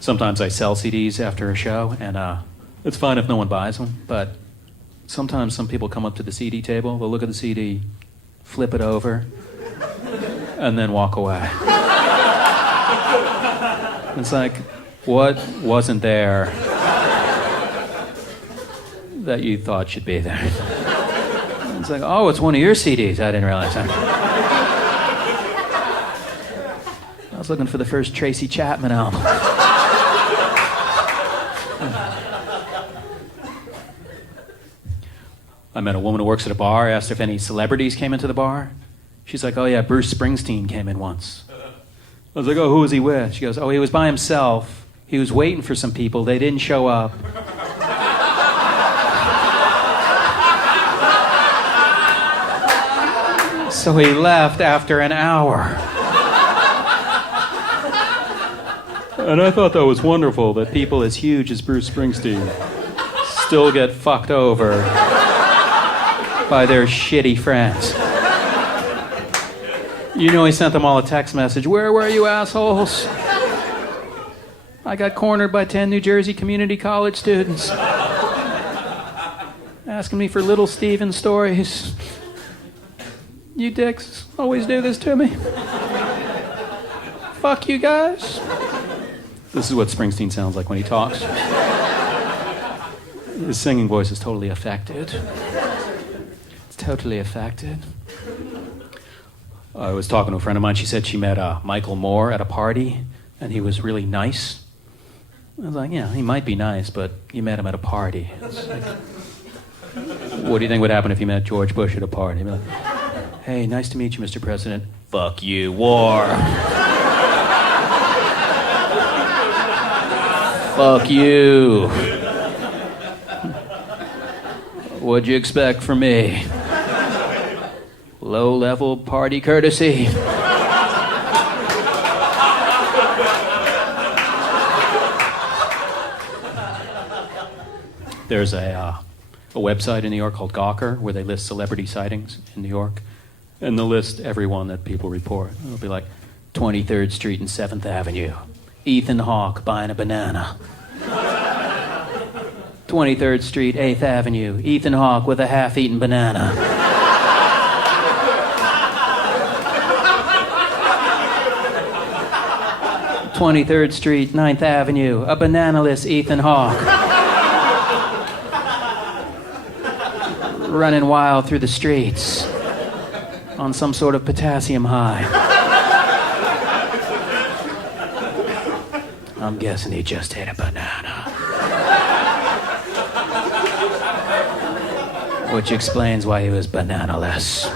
Sometimes I sell CDs after a show, and it's fine if no one buys them, but sometimes some people come up to the CD table, they'll look at the CD, flip it over, and then walk away. It's like, what wasn't there that you thought should be there? It's like, oh, it's one of your CDs. I didn't realize that. I was looking for the first Tracy Chapman album. I met a woman who works at a bar. I asked her if any celebrities came into the bar. She's like, oh yeah, Bruce Springsteen came in once. I was like, oh, who was he with? She goes, oh, he was by himself. He was waiting for some people. They didn't show up. So he left after an hour. And I thought that was wonderful, that people as huge as Bruce Springsteen still get fucked over by their shitty friends. You know, he sent them all a text message. Where were you, assholes? I got cornered by 10 New Jersey community college students asking me for Little Steven stories. You dicks always do this to me. Fuck you guys. This is what Springsteen sounds like when he talks. His singing voice is totally affected. It's totally affected. I was talking to a friend of mine. She said she met Michael Moore at a party, and he was really nice. I was like, yeah, he might be nice, but you met him at a party. It's like, what do you think would happen if you met George Bush at a party? He'd be like, hey, nice to meet you, Mr. President. Fuck you, war. Fuck you. What'd you expect from me? Low-level party courtesy. There's a website in New York called Gawker where they list celebrity sightings in New York. And they'll list everyone that people report. It'll be like 23rd Street and 7th Avenue. Ethan Hawke buying a banana. 23rd Street, 8th Avenue. Ethan Hawke with a half-eaten banana. 23rd Street, 9th Avenue. A banana-less Ethan Hawke. Running wild through the streets on some sort of potassium high. I'm guessing he just ate a banana. Which explains why he was banana-less.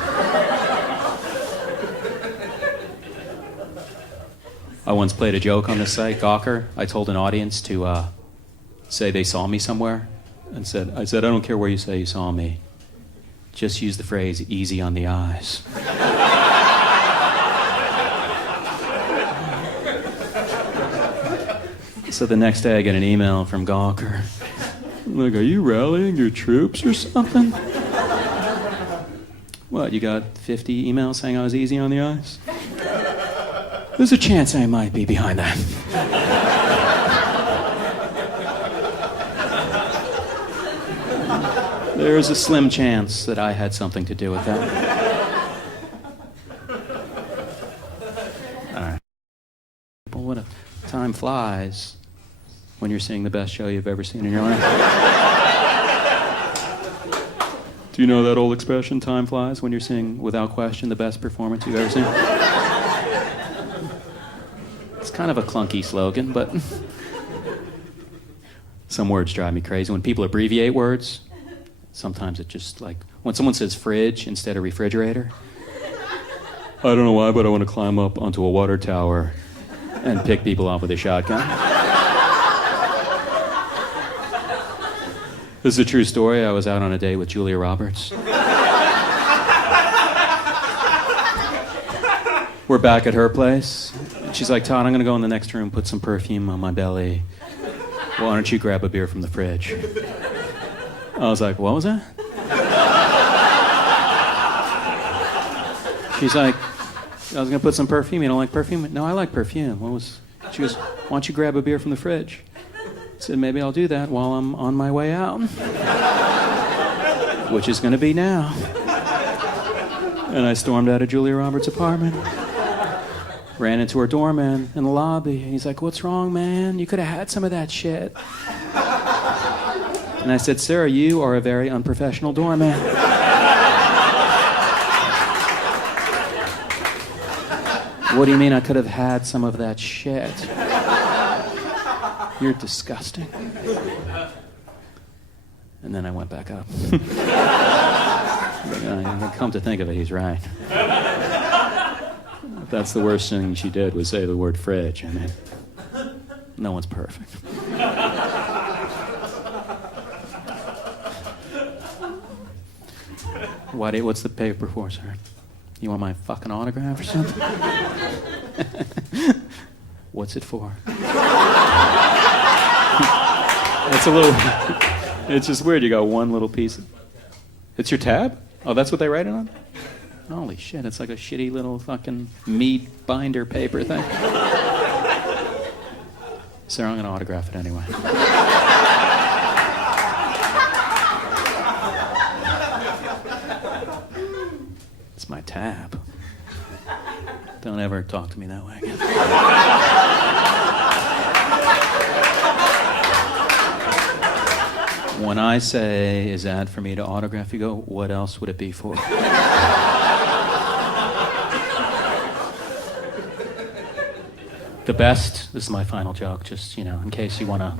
I once played a joke on the site, Gawker. I told an audience to say they saw me somewhere. I said, I don't care where you say you saw me. Just use the phrase, easy on the eyes. So the next day I get an email from Gawker. Like, are you rallying your troops or something? What, you got 50 emails saying I was easy on the eyes? There's a chance I might be behind that. There's a slim chance that I had something to do with that. All right. Well, what a time flies when you're seeing the best show you've ever seen in your life. Do you know that old expression, time flies, when you're seeing, without question, the best performance you've ever seen? It's kind of a clunky slogan, but some words drive me crazy. When people abbreviate words, sometimes it just like, when someone says fridge instead of refrigerator, I don't know why, but I want to climb up onto a water tower and pick people off with a shotgun. This is a true story. I was out on a date with Julia Roberts. We're back at her place. She's like, Todd, I'm going to go in the next room, put some perfume on my belly. Why don't you grab a beer from the fridge? I was like, what was that? She's like, I was going to put some perfume. You don't like perfume? No, I like perfume. What was... She goes, why don't you grab a beer from the fridge? I said, maybe I'll do that while I'm on my way out. Which is going to be now. And I stormed out of Julia Roberts' apartment. Ran into her doorman in the lobby. He's like, what's wrong, man? You could have had some of that shit. And I said, sir, you are a very unprofessional doorman. What do you mean I could have had some of that shit? You're disgusting. And then I went back up. Come to think of it, he's right. That's the worst thing she did was say the word fridge. I mean, no one's perfect. What's the paper for, sir? You want my fucking autograph or something? What's it for? It's a little... It's just weird. You got one little piece. It's your tab? Oh, that's what they write it on? Holy shit, it's like a shitty little fucking meat binder paper thing. Sir, I'm going to autograph it anyway. It's my tab. Don't ever talk to me that way again. When I say, is that for me to autograph, you go, what else would it be for? The best, this is my final joke, just, in case you want to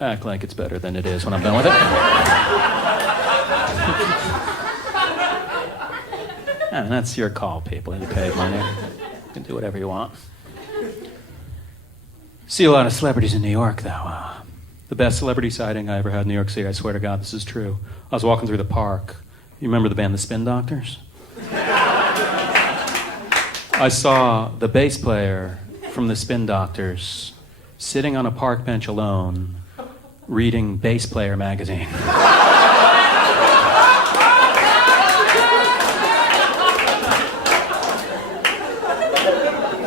act like it's better than it is when I'm done with it. And that's your call, people. You paid money. You can do whatever you want. See a lot of celebrities in New York, though. The best celebrity sighting I ever had in New York City, I swear to God, this is true. I was walking through the park. You remember the band The Spin Doctors? I saw the bass player from the Spin Doctors sitting on a park bench alone, reading Bass Player magazine.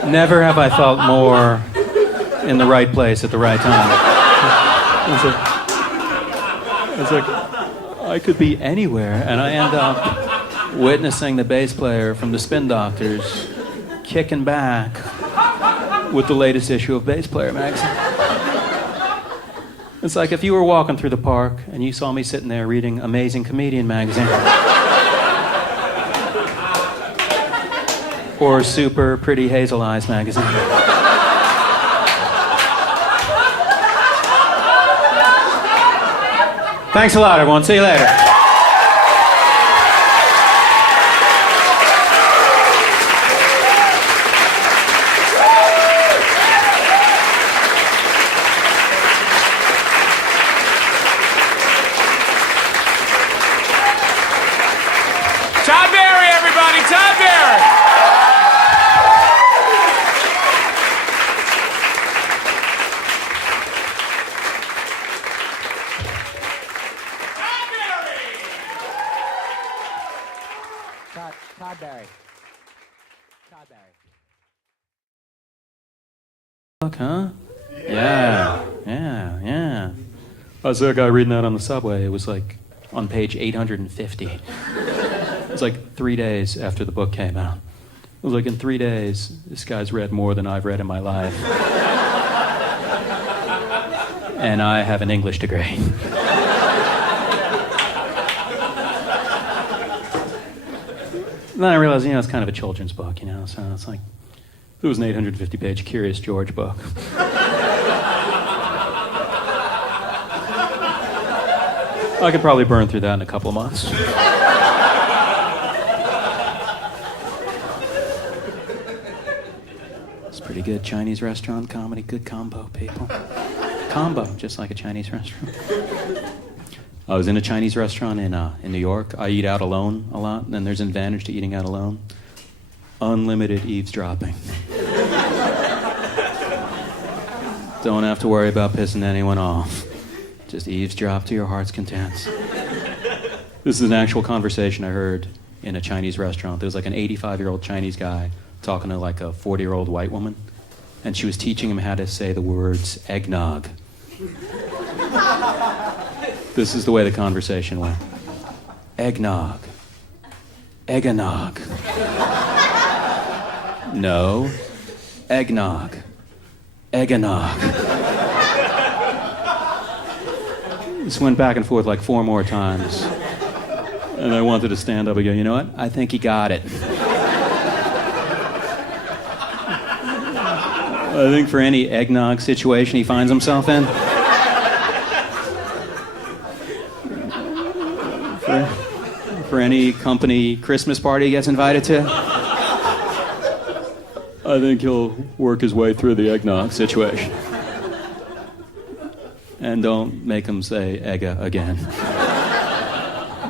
Never have I felt more in the right place at the right time. It's like I could be anywhere, and I end up witnessing the bass player from the Spin Doctors kicking back with the latest issue of Bass Player magazine. It's like if you were walking through the park and you saw me sitting there reading Amazing Comedian magazine. Or Super Pretty Hazel Eyes magazine. Thanks a lot, everyone. See you later. Todd Barry, everybody. Todd Barry. Todd Barry. Todd Barry. Look, huh? Yeah. I was that guy reading that on the subway. It was like on page 850. It was like 3 days after the book came out. It was like, in 3 days, this guy's read more than I've read in my life. And I have an English degree. Then I realized, it's kind of a children's book, so it's like, it was an 850-page Curious George book. I could probably burn through that in a couple of months. It's pretty good Chinese restaurant comedy, good combo, people. Combo, just like a Chinese restaurant. I was in a Chinese restaurant in New York. I eat out alone a lot, and there's an advantage to eating out alone. Unlimited eavesdropping. Don't have to worry about pissing anyone off. Just eavesdrop to your heart's content. This is an actual conversation I heard in a Chinese restaurant. There was like an 85-year-old Chinese guy talking to like a 40-year-old white woman. and she was teaching him how to say the words eggnog. This is the way the conversation went. Eggnog. Egganog. No. Eggnog. Egganog. This went back and forth like 4 more times. And I wanted to stand up and go, you know what? I think he got it. I think for any eggnog situation he finds himself in, for any company Christmas party he gets invited to, I think he'll work his way through the eggnog situation. And don't make him say egga again.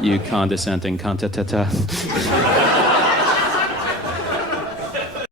You condescending cunt-ta-ta-ta.